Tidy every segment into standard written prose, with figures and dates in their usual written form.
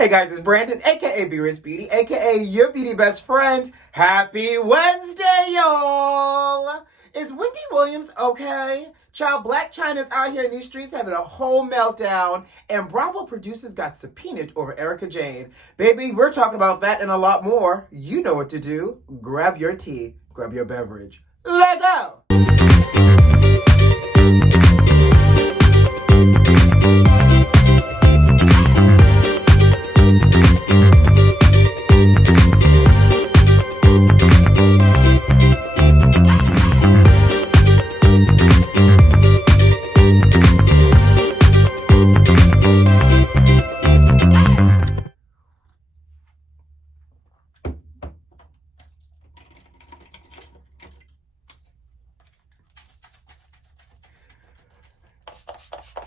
Hey guys, it's Brandon, aka B.Rich Beauty, aka your beauty best friend. Happy Wednesday, y'all! Is Wendy Williams okay? Child, Blac Chyna's out here in these streets having a whole meltdown, and Bravo producers got subpoenaed over ERIKA JAYNE. Baby, we're talking about that and a lot more. You know what to do. Grab your tea, grab your beverage. Let go!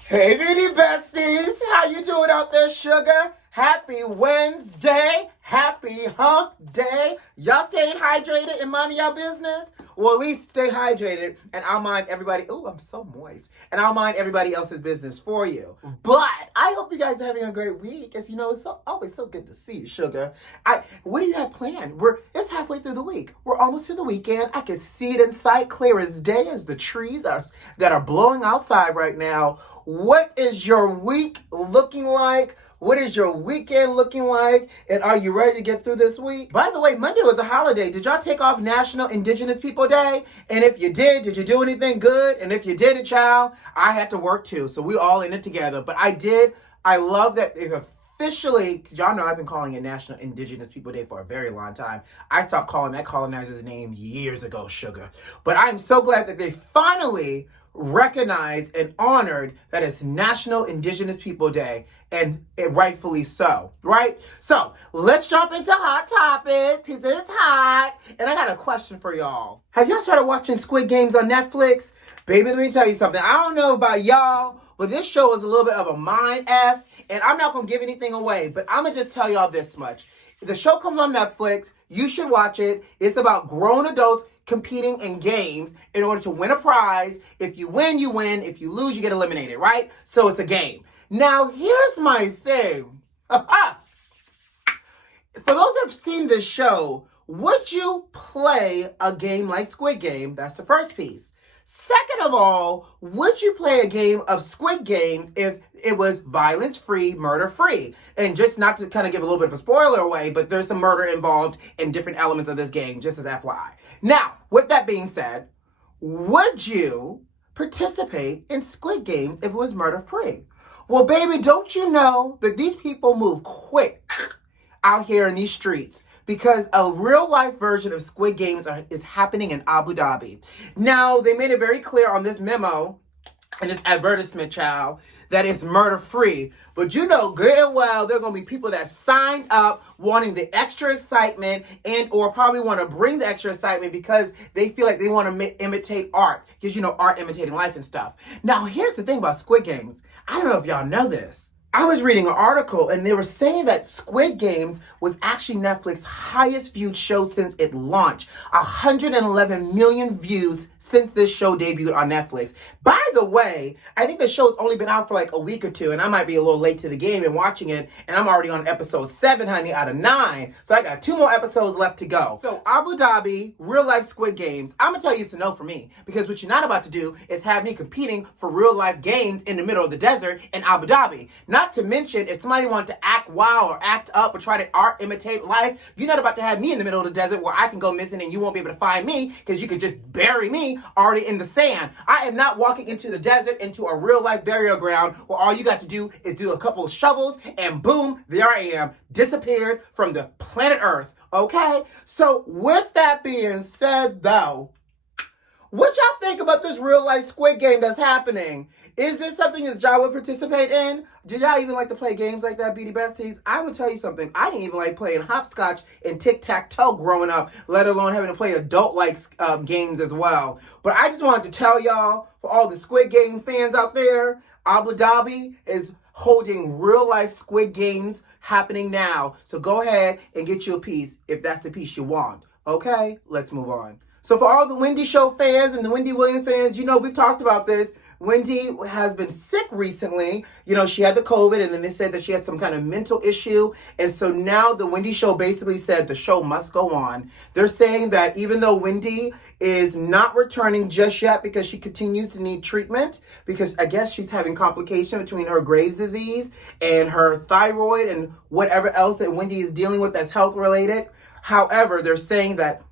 Hey beauty besties, how you doing out there, sugar? Happy Wednesday, happy hump day. Y'all staying hydrated and minding y'all business? Well, at least stay hydrated and I'll mind everybody, oh, I'm so moist. And I'll mind everybody else's business for you. But I hope you guys are having a great week. As you know, it's always so good to see you, sugar. What do you have planned? It's halfway through the week. We're almost to the weekend. I can see it in sight, clear as day, as the trees that are blowing outside right now. What is your week looking like? What is your weekend looking like? And are you ready to get through this week? By the way, Monday was a holiday. Did y'all take off National Indigenous People Day? And if you did you do anything good? And if you didn't, child, I had to work too. So we all in it together. But I did. I love that they've officially, because y'all know I've been calling it National Indigenous People Day for a very long time. I stopped calling that colonizer's name years ago, sugar. But I'm so glad that they finally recognized and honored that it's National Indigenous People Day, and it rightfully so, right? So let's jump into hot topics, because it's hot. And I got a question for y'all. Have y'all started watching Squid Games on Netflix? Baby, let me tell you something. I don't know about y'all, but this show is a little bit of a mind F, and I'm not going to give anything away, but I'm going to just tell y'all this much. The show comes on Netflix. You should watch it. It's about grown adults competing in games in order to win a prize. If you win, you win. If you lose, you get eliminated, right? So it's a game. Now, here's my thing. For those that have seen this show, would you play a game like Squid Game? That's the first piece. Second of all, would you play a game of Squid Games if it was violence-free, murder-free? And just not to kind of give a little bit of a spoiler away, but there's some murder involved in different elements of this game, just as FYI. Now, with that being said, would you participate in Squid Games if it was murder-free? Well, baby, don't you know that these people move quick out here in these streets? Because a real-life version of Squid Games is happening in Abu Dhabi. Now, they made it very clear on this memo and this advertisement, child, that it's murder-free. But you know good and well there are going to be people that signed up wanting the extra excitement and or probably want to bring the extra excitement because they feel like they want to imitate art. Because, you know, art imitating life and stuff. Now, here's the thing about Squid Games. I don't know if y'all know this. I was reading an article and they were saying that Squid Games was actually Netflix's highest viewed show since it launched. 111 million views since this show debuted on Netflix. By the way, I think the show's only been out for like a week or two, and I might be a little late to the game and watching it, and I'm already on episode 7, honey, out of 9. So I got 2 more episodes left to go. So Abu Dhabi, real life Squid Games, I'm gonna tell you it's a no for me, because what you're not about to do is have me competing for real life games in the middle of the desert in Abu Dhabi. Not to mention, if somebody wanted to act wild or act up or try to art imitate life, you're not about to have me in the middle of the desert where I can go missing and you won't be able to find me because you could just bury me already in the sand. I am not walking into the desert, into a real life burial ground where all you got to do is do a couple of shovels and boom, there I am, disappeared from the planet Earth. Okay? So with that being said though, what y'all think about this real life Squid Game that's happening? Is this something that y'all would participate in? Do y'all even like to play games like that, beauty besties? I would tell you something. I didn't even like playing hopscotch and tic-tac-toe growing up, let alone having to play adult-like games as well. But I just wanted to tell y'all, for all the Squid Game fans out there, Abu Dhabi is holding real-life Squid Games happening now. So go ahead and get you a piece if that's the piece you want. Okay? Let's move on. So for all the Wendy Show fans and the Wendy Williams fans, you know we've talked about this. Wendy has been sick recently. You know, she had the COVID, and then they said that she had some kind of mental issue. And so now the Wendy show basically said the show must go on. They're saying that even though Wendy is not returning just yet because she continues to need treatment, because I guess she's having complication between her Graves' disease and her thyroid and whatever else that Wendy is dealing with that's health related. However, they're saying that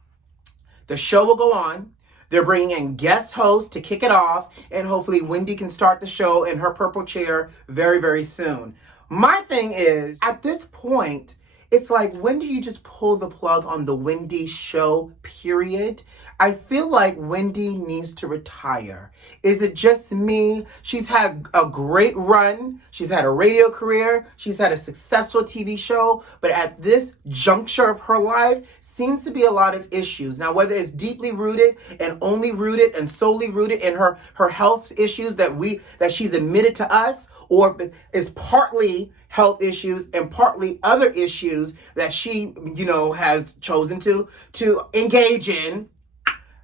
the show will go on. They're bringing in guest hosts to kick it off, and hopefully Wendy can start the show in her purple chair very, very soon. My thing is, at this point, it's like, when do you just pull the plug on the Wendy show, period? I feel like Wendy needs to retire. Is it just me? She's had a great run. She's had a radio career. She's had a successful TV show. But at this juncture of her life, seems to be a lot of issues. Now, whether it's deeply rooted and only rooted and solely rooted in her health issues that she's admitted to us, or is partly health issues and partly other issues that she, has chosen to engage in,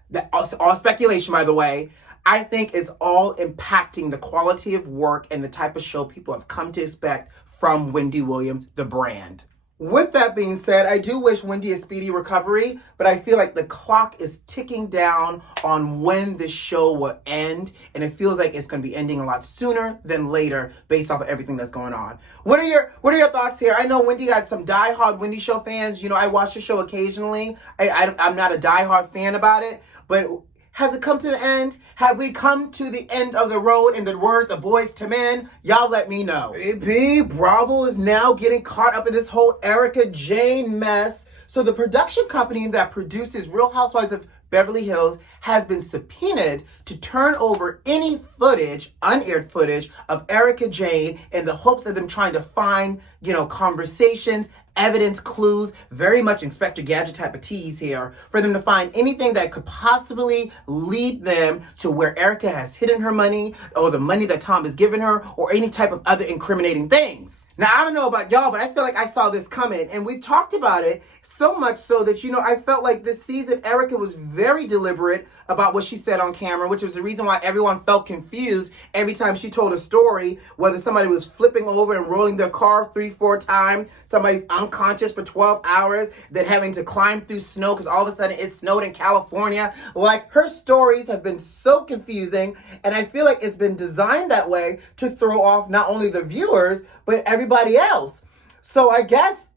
that all speculation, by the way, I think is all impacting the quality of work and the type of show people have come to expect from Wendy Williams, the brand. With that being said, I do wish Wendy a speedy recovery, but I feel like the clock is ticking down on when this show will end, and it feels like it's going to be ending a lot sooner than later based off of everything that's going on. What are your thoughts here? I know Wendy got some diehard Wendy show fans. I watch the show occasionally. I'm not a diehard fan about it, but has it come to the end? Have we come to the end of the road, in the words of Boys to Men? Y'all let me know. Baby, Bravo is now getting caught up in this whole ERIKA JAYNE mess. So the production company that produces Real Housewives of Beverly Hills has been subpoenaed to turn over any footage, unaired footage, of ERIKA JAYNE in the hopes of them trying to find, conversations, evidence, clues, very much Inspector Gadget type of tease here, for them to find anything that could possibly lead them to where ERIKA has hidden her money, or the money that Tom has given her, or any type of other incriminating things. Now, I don't know about y'all, but I feel like I saw this coming, and we've talked about it so much so that, I felt like this season, ERIKA was very deliberate about what she said on camera, which was the reason why everyone felt confused every time she told a story, whether somebody was flipping over and rolling their car 3-4 times, somebody's unconscious for 12 hours, then having to climb through snow because all of a sudden it snowed in California. Like, her stories have been so confusing, and I feel like it's been designed that way to throw off not only the viewers, but everybody else. So I guess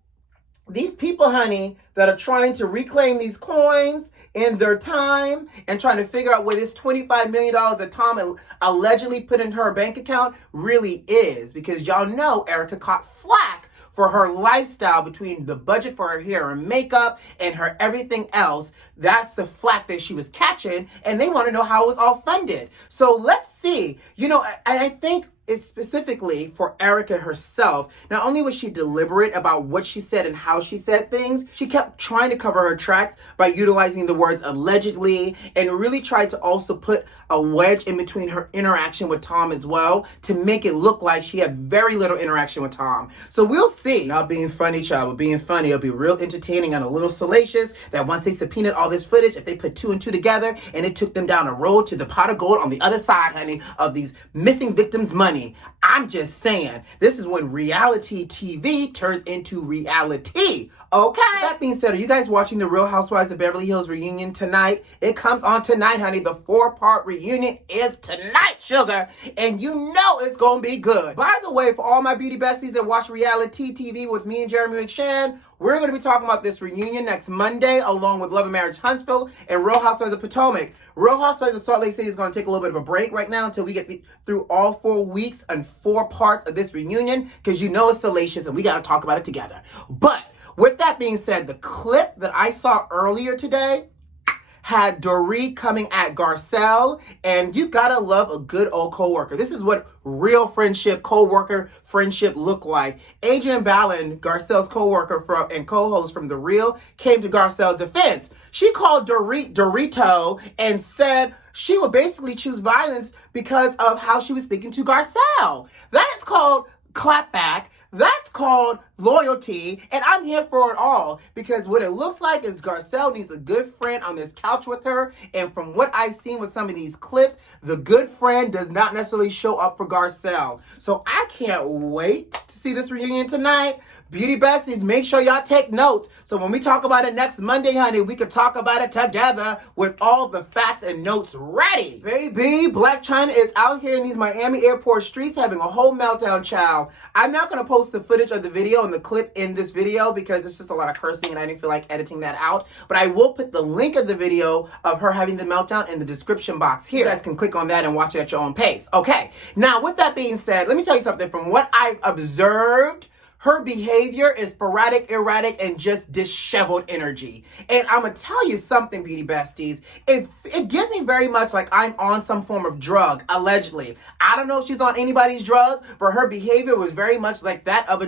these people, honey, that are trying to reclaim these coins in their time and trying to figure out where this $25 million that Tom allegedly put in her bank account really is, because y'all know ERIKA caught flack for her lifestyle, between the budget for her hair and makeup and her everything else. That's the flack that she was catching, and they want to know how it was all funded. So let's see. I think it's specifically for ERIKA herself. Not only was she deliberate about what she said and how she said things, she kept trying to cover her tracks by utilizing the words allegedly, and really tried to also put a wedge in between her interaction with Tom as well, to make it look like she had very little interaction with Tom. So we'll see. Not being funny, child, but being funny. It'll be real entertaining and a little salacious that once they subpoenaed all this footage, if they put 2 and 2 together and it took them down a road to the pot of gold on the other side, honey, of these missing victims' money. I'm just saying, this is when reality TV turns into reality, okay? That being said, are you guys watching the Real Housewives of Beverly Hills reunion tonight? It comes on tonight, honey. The 4-part reunion is tonight, sugar, and you know it's gonna be good. By the way, for all my beauty besties that watch reality TV with me and Jeremy McShann, we're going to be talking about this reunion next Monday, along with Love and Marriage Huntsville and Real Housewives of Potomac. Real Housewives of Salt Lake City is going to take a little bit of a break right now until we get through all 4 weeks and 4 parts of this reunion, because it's salacious and we got to talk about it together. But with that being said, the clip that I saw earlier today had Dorit coming at Garcelle, and you gotta love a good old co-worker. This is what real friendship, co-worker friendship look like. Adrienne Ballin, Garcelle's co-worker and co-host from The Real, came to Garcelle's defense. She called Dorit Dorito and said she would basically choose violence because of how she was speaking to Garcelle. That is called clapback. That's called loyalty, and I'm here for it all because what it looks like is Garcelle needs a good friend on this couch with her, and from what I've seen with some of these clips, the good friend does not necessarily show up for Garcelle. So I can't wait to see this reunion tonight. Beauty besties, make sure y'all take notes so when we talk about it next Monday, honey, we can talk about it together with all the facts and notes ready. Baby, Blac Chyna is out here in these Miami airport streets having a whole meltdown, child. I'm not going to post the footage of the video and the clip in this video because it's just a lot of cursing and I didn't feel like editing that out. But I will put the link of the video of her having the meltdown in the description box here. You guys can click on that and watch it at your own pace. Okay, now with that being said, let me tell you something. From what I've observed, her behavior is sporadic, erratic, and just disheveled energy. And I'm going to tell you something, beauty besties. It gives me very much like I'm on some form of drug, allegedly. I don't know if she's on anybody's drug, but her behavior was very much like that of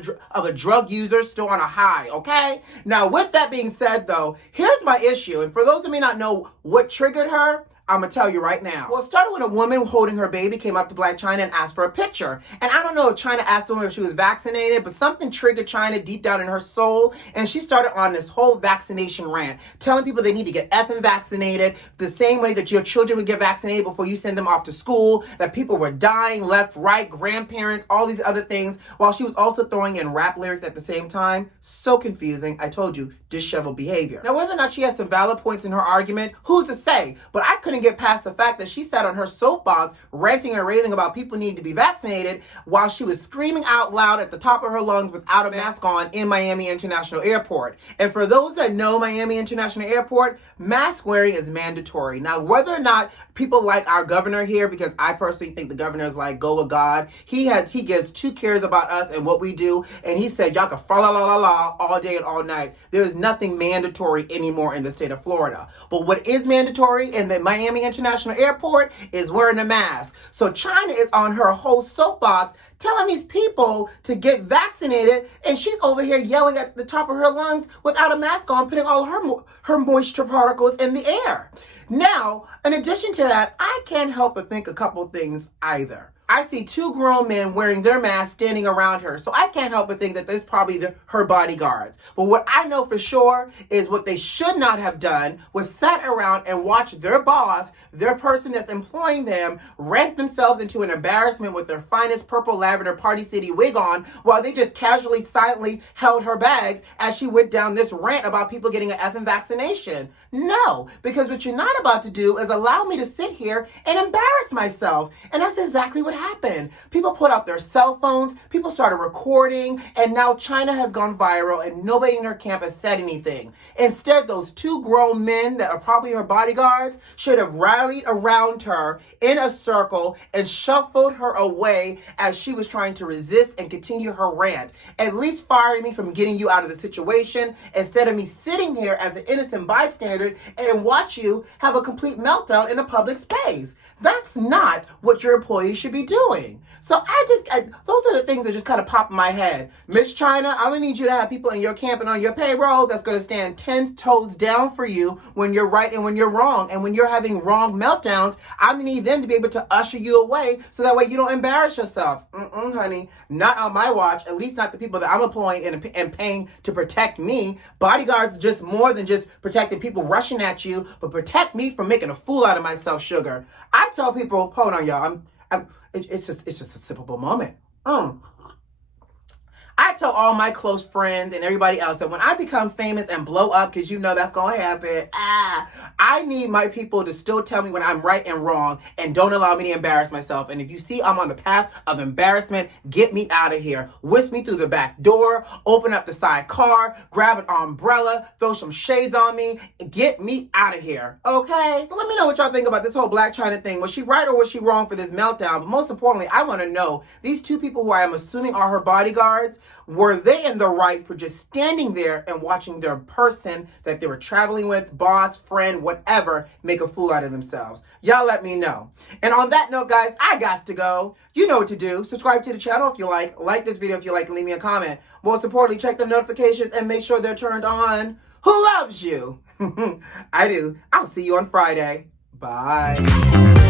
a drug user still on a high, okay? Now, with that being said, though, here's my issue. And for those who may not know what triggered her, I'm going to tell you right now. Well, it started when a woman holding her baby came up to Blac Chyna and asked for a picture. And I don't know if Chyna asked her if she was vaccinated, but something triggered Chyna deep down in her soul. And she started on this whole vaccination rant, telling people they need to get effing vaccinated the same way that your children would get vaccinated before you send them off to school, that people were dying left, right, grandparents, all these other things, while she was also throwing in rap lyrics at the same time. So confusing. I told you, disheveled behavior. Now, whether or not she has some valid points in her argument, who's to say? But I couldn't get past the fact that she sat on her soapbox ranting and raving about people needing to be vaccinated while she was screaming out loud at the top of her lungs without a mask on in Miami International Airport. And for those that know Miami International Airport, mask wearing is mandatory. Now, whether or not people like our governor here, because I personally think the governor is like, go with God, he gives 2 cares about us and what we do, and he said y'all can fa la la la la all day and all night. There is nothing mandatory anymore in the state of Florida. But what is mandatory in the Miami International Airport is wearing a mask. So Chyna is on her whole soapbox telling these people to get vaccinated, and she's over here yelling at the top of her lungs without a mask on, putting all her moisture particles in the air. Now, in addition to that, I can't help but think a couple things either. I see 2 grown men wearing their masks standing around her, so I can't help but think that there's probably her bodyguards. But what I know for sure is what they should not have done was sat around and watched their boss, their person that's employing them, rant themselves into an embarrassment with their finest purple lavender Party City wig on while they just casually, silently held her bags as she went down this rant about people getting an effing vaccination. No, because what you're not about to do is allow me to sit here and embarrass myself. And that's exactly what happened. People put out their cell phones, people started recording, and now Chyna has gone viral and nobody in her camp has said anything. Instead, those 2 grown men that are probably her bodyguards should have rallied around her in a circle and shuffled her away as she was trying to resist and continue her rant. At least firing me from getting you out of the situation instead of me sitting here as an innocent bystander and watch you have a complete meltdown in a public space. That's not what your employees should be doing. So those are the things that just kind of pop in my head. Miss Chyna, I'm gonna need you to have people in your camp and on your payroll that's gonna stand 10 toes down for you when you're right and when you're wrong. And when you're having wrong meltdowns, I'm gonna need them to be able to usher you away so that way you don't embarrass yourself. Honey, not on my watch, at least not the people that I'm employing and paying to protect me. Bodyguards just more than just protecting people rushing at you, but protect me from making a fool out of myself, sugar. I tell people, hold on, y'all, it's just a sippable moment. I tell all my close friends and everybody else that when I become famous and blow up, because you know that's going to happen, I need my people to still tell me when I'm right and wrong and don't allow me to embarrass myself. And if you see I'm on the path of embarrassment, get me out of here. Whisk me through the back door, open up the side car, grab an umbrella, throw some shades on me, and get me out of here. Okay? So let me know what y'all think about this whole Blac Chyna thing. Was she right or was she wrong for this meltdown? But most importantly, I want to know, these 2 people who I am assuming are her bodyguards, were they in the right for just standing there and watching their person that they were traveling with, boss, friend, whatever, make a fool out of themselves? Y'all let me know. And on that note, guys, I got to go. You know what to do. Subscribe to the channel if you like this video if you like, and leave me a comment. Most importantly, check the notifications and make sure they're turned on. Who loves you? I do. I'll see you on Friday. Bye.